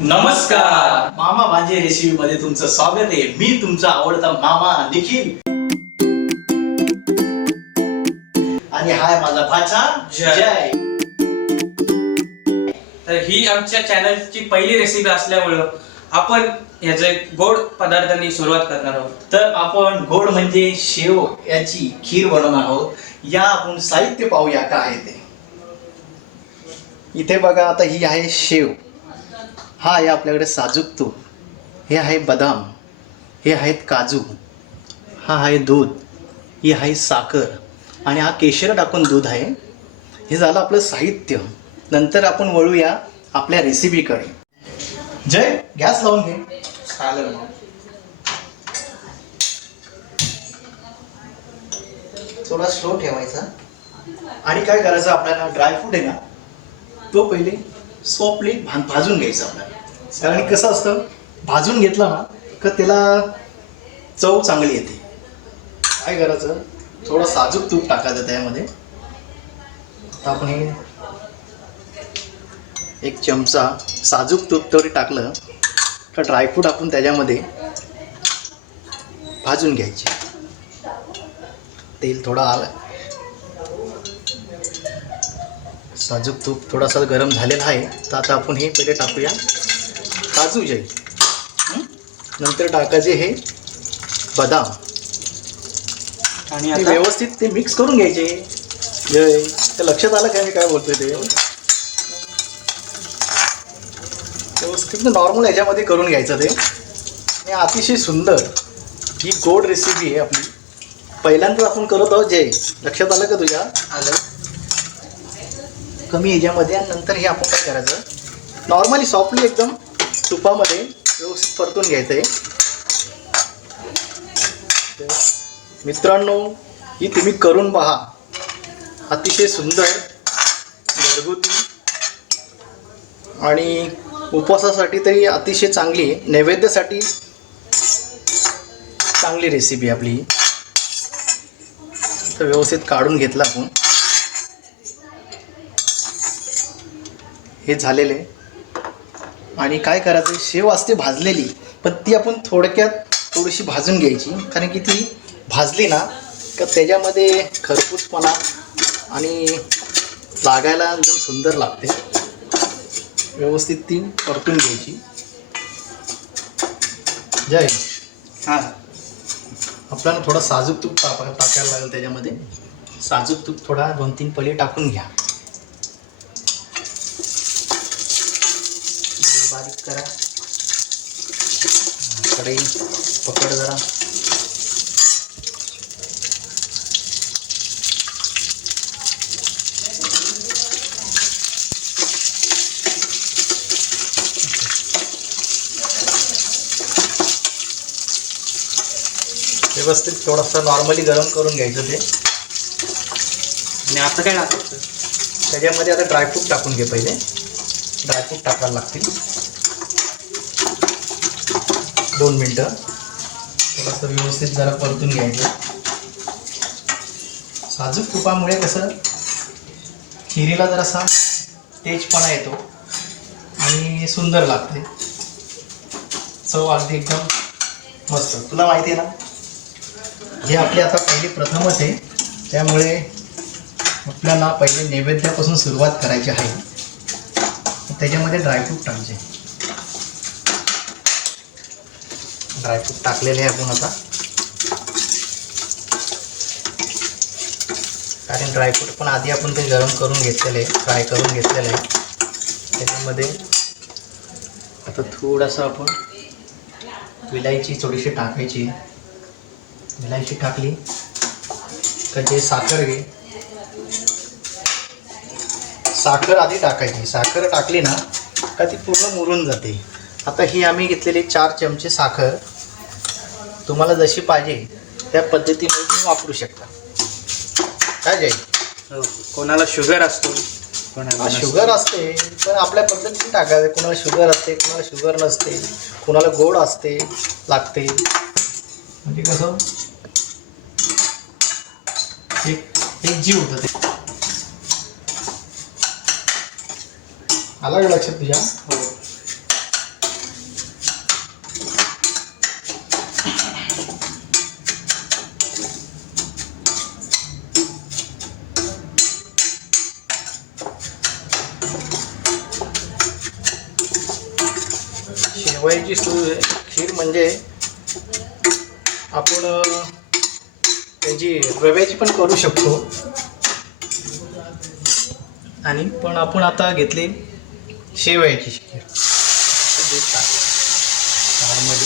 नमस्कार, मामा भांजे रेसिपी मध्ये तुमचं स्वागत आहे. मी तुमचा आवडता मामा निखिल आणि हाय माझा भाचा जय. तर ही आमच्या चॅनलची पहिली रेसिपी असल्यामुळं आपण ह्याचे गोड पदार्थांनी सुरुवात करणार आहोत. तर आपण गोड म्हणजे शेव याची खीर बनवणार आहोत. या आपण साहित्य पाहूया काय आहे ते. इथे बघा, आता ही आहे शेव, हा आहे आपल्याकडे साजूक तूप, हे आहे बदाम, हे आहेत काजू, हा आहे दूध, ही आहे साखर आणि हा केशर टाकून दूध आहे. हे झालं आपलं साहित्य. नंतर आपण वळूया आपल्या रेसिपीकडे. जय, गॅस लावून घे. चालेल मग. थोडा स्लो ठेवायचा. आणि काय करायचं, आपल्याला ड्रायफ्रूट आहे ना, तो पहिले सॉफ्टली भाजून घ्यायचा आपल्याला. कारण कसं असतं, भाजून घेतला ना का त्याला चव चांगली येते. काय करायचं, थोडं साजूक तूप टाकायचं त्यामध्ये. आता आपण हे एक चमचा साजूक तूप तरी टाकलं का ड्रायफ्रूट आपण त्याच्यामध्ये भाजून घ्यायचे. तेल थोडं आलं, साजूक तूप थोडासा गरम झालेला आहे. तर आता आपण हे पहिले टाकूया काजू जे, नंतर टाकायचे हे बदाम आणि हे आता व्यवस्थित ते मिक्स करून घ्यायचे. जय, ते लक्षात आलं काय मी काय बोलतोय ते? व्यवस्थित नॉर्मल ह्याच्यामध्ये करून घ्यायचं ते. आणि अतिशय सुंदर ही गोड रेसिपी आहे आपली. पहिल्यांदाच आपण करत आहोत. जय, लक्षात आलं का तुझ्या? आलं. कमी ह्याच्यामध्ये. आणि नंतर हे आपण काय करायचं, नॉर्मली सॉफ्टली एकदम तुपामध्ये व्यवस्थित परतून घ्यायचं आहे. मित्रांनो, ही तुम्ही करून पहा. अतिशय सुंदर, घरगुती आणि उपवासासाठी तरी अतिशय चांगली, नैवेद्यासाठी चांगली रेसिपी आपली. तर व्यवस्थित काढून घेतला आपण. हे झालेले. आणि काय करायचं, शेव असते भाजलेली, पण ती आपण थोडक्यात थोडीशी भाजून घ्यायची. कारण की ती भाजली ना का त्याच्यामध्ये खरपूसपणा आणि लागायला एकदम सुंदर लागते. व्यवस्थित ती परतून घ्यायची. जय, हां, आपल्याला थोडा साजूक तूप टाकायला लागेल त्याच्यामध्ये. साजूक तूप थोडा 2-3 पळी टाकून घ्या. बारीक करा. कढई पकड जरा. व्यवस्थित थोडंसं नॉर्मली गरम करून घ्यायचं ते. आणि आता काय टाकायचं? त्याच्यामध्ये आता ड्रायफ्रूट टाकून घे पहिले. ड्रायफ्रूट टाकायला लागतील. 2 मिनटं थोडंसं व्यवस्थित जरा परतून घ्यायचं. साजूक तुपामुळे कसं खिरीला जरासा तेजपणा येतो आणि सुंदर लागते. चव अगदी एकदम मस्त. तुला माहिती आहे ना, हे आपली आता पहिली प्रथमच आहे, त्यामुळे आपल्याला पहिले नैवेद्यापासून सुरुवात करायची आहे. त्याच्यामध्ये ड्रायफ्रूट टाकायचे. ड्रायफ्रूट टाकलेले आहे आपण आता. कारण ड्रायफ्रूट पण आधी आपण ते गरम करून घेतलेले, फ्राय करून घेतलेले आहे. त्याच्यामध्ये आता थोडंसं आपण विलायची थोडीशी टाकायची. विलायची टाकली का जे साखर घे, साखर आधी टाकायची. साखर टाकली ना का ती पूर्ण मुरून जाते. आता ही आम्ही घेतलेली 4 चमचे साखर. तुम्हाला जशी पाहिजे त्या पद्धतीने तुम्ही वापरू शकता. काय जाईल, कोणाला शुगर असतो, कोणाला शुगर असते, पण आपल्या पद्धतीने टाकायचं. कोणाला शुगर असते, कोणाला शुगर नसते, कोणाला गोड असते लागते. म्हणजे कसं एक जीव होतं ते. आला का लक्षात तुझ्या? हो. शेवयाची खीर म्हणजे आपण त्याची रव्याची पण करू शकतो, आणि पण आपण आता घेतली शेवयाची खीर. दूध टाक नॉर्मली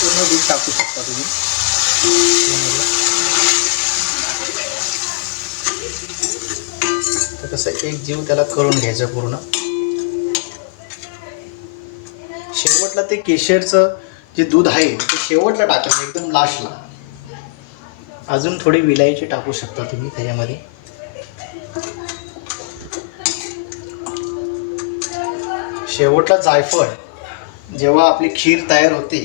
पूर्ण दूध टाकू शकता तुम्ही. तर कसं एक जीव त्याला करून घ्यायचं पूर्ण. शेवटला ते केशरचं जे दूध आहे ते शेवटला टाकायचं, एकदम लास्टला. अजून थोडी विलायची टाकू शकता तुम्ही त्याच्यामध्ये. शेवटला जायफळ, जेव्हा आपली खीर तयार होते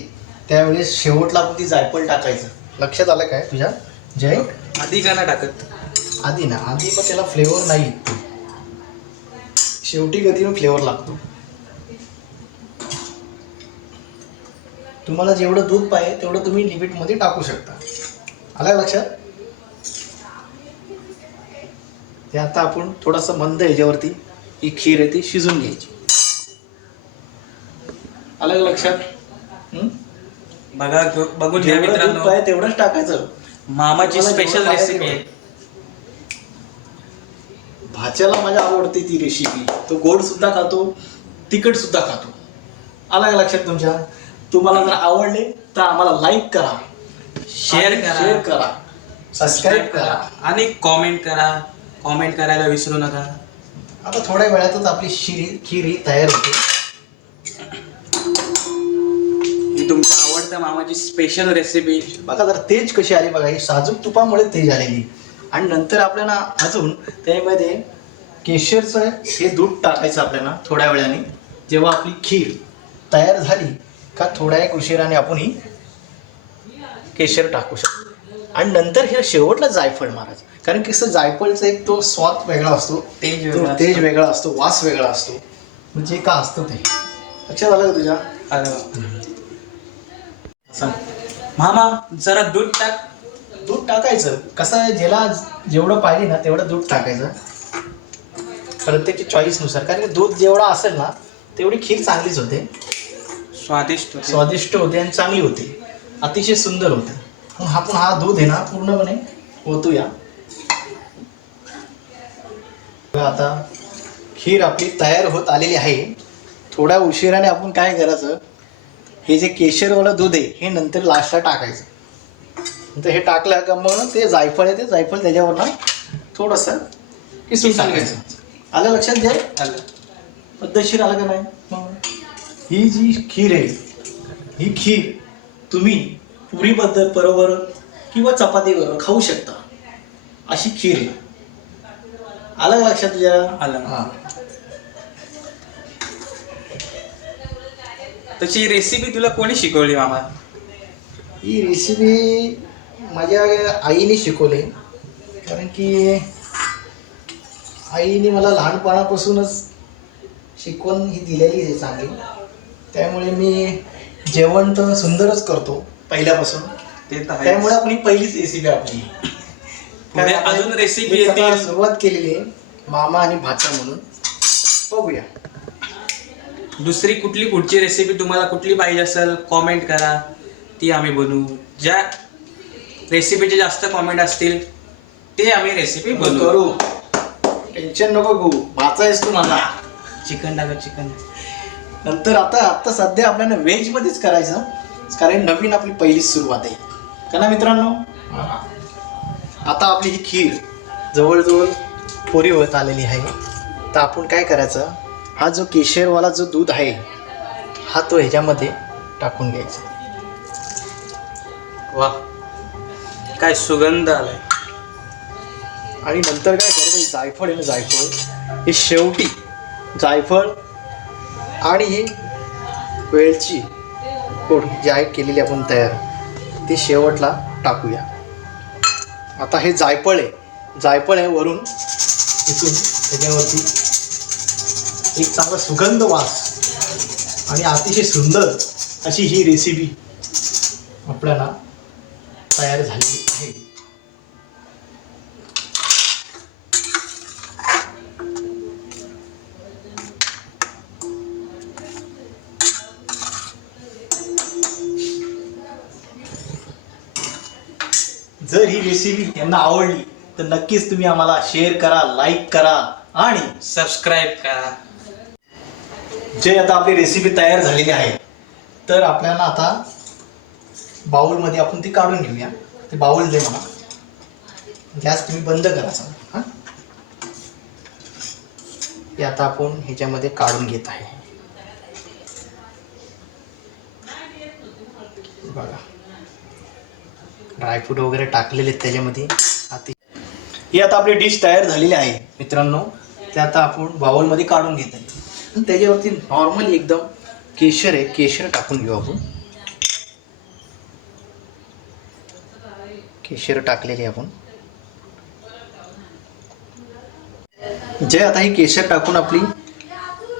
त्यावेळेस शेवटला आपण ती जायफळ टाकायचं. लक्षात आलं काय तुझ्या जय? आधी का नाही टाकत? आधी ना, आधी पण त्याला फ्लेवर नाही, शेवटी कधी पण फ्लेवर लागतो. तुम्हाला जेवढं दूध पाहिजे तेवढं तुम्ही लिमिटमध्ये टाकू शकता. आलं लक्षात? ते आता आपण थोडंसं मंद ह्याच्यावरती ही खीर आहे ती शिजून घ्यायची. आलं लक्षात? बघून घ्या जेवढं दूध मित्रांनो, पाहिजे तेवढंच टाकायचं. मामाची तुम्हाला स्पेशल जेवढं पाहिजे रेसिपी आहे. भाच्याला माझ्या आवडते ती रेसिपी. तो गोड सुद्धा खातो, तिखट सुद्धा खातो. आला का लक्षात तुमच्या? तुम्हाला जर आवडले तर आम्हाला लाईक करा, शेअर करा, सबस्क्राईब करा आणि कॉमेंट करा. कॉमेंट करायला विसरू नका. आता थोड्या वेळातच आपली खीर ही तयार होते. ही तुमच्या आवडत्या मामाची स्पेशल रेसिपी. बघा जर तेज कशी आली बघा, ही साजूक तुपामुळे तेज आलेली. आणि नंतर आपल्याला अजून त्यामध्ये केशरचं हे दूध टाकायचं आपल्याला थोड्या वेळाने. जेव्हा आपली खीर तयार झाली का थोड्या एक उशिराने आपण ही केशर टाकू शकतो. आणि नंतर हे शेवटला जायफळ मारायचं, कारण की कसं जायफळचा एक तो स्वाद वेगळा असतो, तेज वेगळा असतो, वास वेगळा असतो. म्हणजे का असतं ते लक्षात आलं का तुझ्या? सांग मामा जरा दूध टाक. दूध टाकायचं. कसं आहे, ज्याला जेवढं पाहिजे ना तेवढं दूध टाकायचं, प्रत्येकची चॉईसनुसार. कारण की दूध जेवढा असेल ना तेवढी खीर चांगलीच होते, स्वादिष्ट होते आणि चांगली होते, अतिशय सुंदर होते. मग आपण हा दूध आहे ना पूर्णपणे ओतूया. आता खीर आपली तयार होत आलेली आहे. थोड्या उशिराने आपण काय करायचं, हे जे केशरवालं दूध आहे हे नंतर लास्टला टाकायचं. नंतर हे टाकलं का मग ते जायफळ आहे, ते जायफळ त्याच्यावर ना थोडंसं किसून टाकायचं. आलं लक्षात घ्या? आलं. पद्धतशीर आलं का नाही? ही जी खीर आहे, ही खीर तुम्ही पुरी बरोबर किंवा चपाती बरोबर खाऊ शकता, अशी खीर आहे. आलं का लक्षात तुझ्या? आलं. हां. तशी रेसिपी तुला कोणी शिकवली मामा? ही रेसिपी माझ्या आईने शिकवली. कारण की आईने मला लहानपणापासूनच शिकवण ही दिलेली आहे चांगली. त्यामुळे मी जेवण तर सुंदरच करतो पहिल्यापासून. ते तर आहे. त्यामुळे आपली पहिलीच रेसिपी आपली. पुढे अजून रेसिपी येतील. सुरुवात केलेली आहे मामा आणि भाचा म्हणून. बघूया दुसरी पुढची रेसिपी तुम्हाला कुठली पाहिजे असेल कॉमेंट करा, ती आम्ही बनवू. ज्या रेसिपीचे जास्त कॉमेंट असतील ते आम्ही रेसिपी बनवू. करू. टेन्शन नको घेऊ, भाचा आहेस तू मला. चिकन टाका, चिकन. नंतर आता सध्या आपल्याला व्हेजमध्येच करायचं, कारण नवीन आपली पहिलीच सुरुवात आहे का ना मित्रांनो. आता आपली ही खीर जवळजवळ पुरी होत आलेली आहे. तर आपण काय करायचं, हा जो केशरवाला जो दूध आहे हा तो ह्याच्यामध्ये टाकून घ्यायचा. वा, काय सुगंध आलाय. आणि नंतर काय करायचं, जायफळ आहे ना, जायफळ हे शेवटी, जायफळ आणि ही वेलची पूड जी आहे केलेली आपण तयार, ती शेवटला टाकूया. आता हे जायफळ आहे वरून इथून त्याच्यावरती एक चांगला सुगंध वास आणि अतिशय सुंदर अशी ही रेसिपी आपल्याला तयार झालेली आहे. जर ही रेसिपी यांना आवडली तर नक्कीच तुम्ही आम्हाला शेअर करा, लाईक करा आणि सबस्क्राईब करा. जे आता आपली रेसिपी तयार झालेली आहे तर आपल्याला आता बाउलमध्ये आपण ती काढून घेऊया. ते बाउल दे मला. गॅस तुम्ही बंद करायचा. हां, हे आता आपण ह्याच्यामध्ये काढून घेत आहे. बघा, ड्रायफ्रूट वगैरे टाकलेले आहेत त्याच्यामध्ये. ही आता आपली डिश तयार झालेली आहे मित्रांनो. ते आता आपण बाउलमध्ये काढून घेत आहे. आणि त्याच्यावरती नॉर्मली एकदम केशर आहे, केशर टाकून घेऊ आपण. केशर टाकलेले आपण. जे आता ही केशर टाकून आपली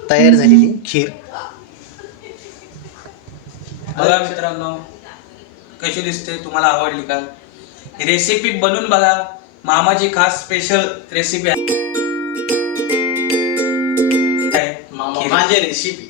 तयार झालेली खीर. बघा मित्रांनो कशी दिसते, तुम्हाला आवडली का? ही रेसिपी बनवून बघा. मामाची खास स्पेशल रेसिपी आहे. माझी रेसिपी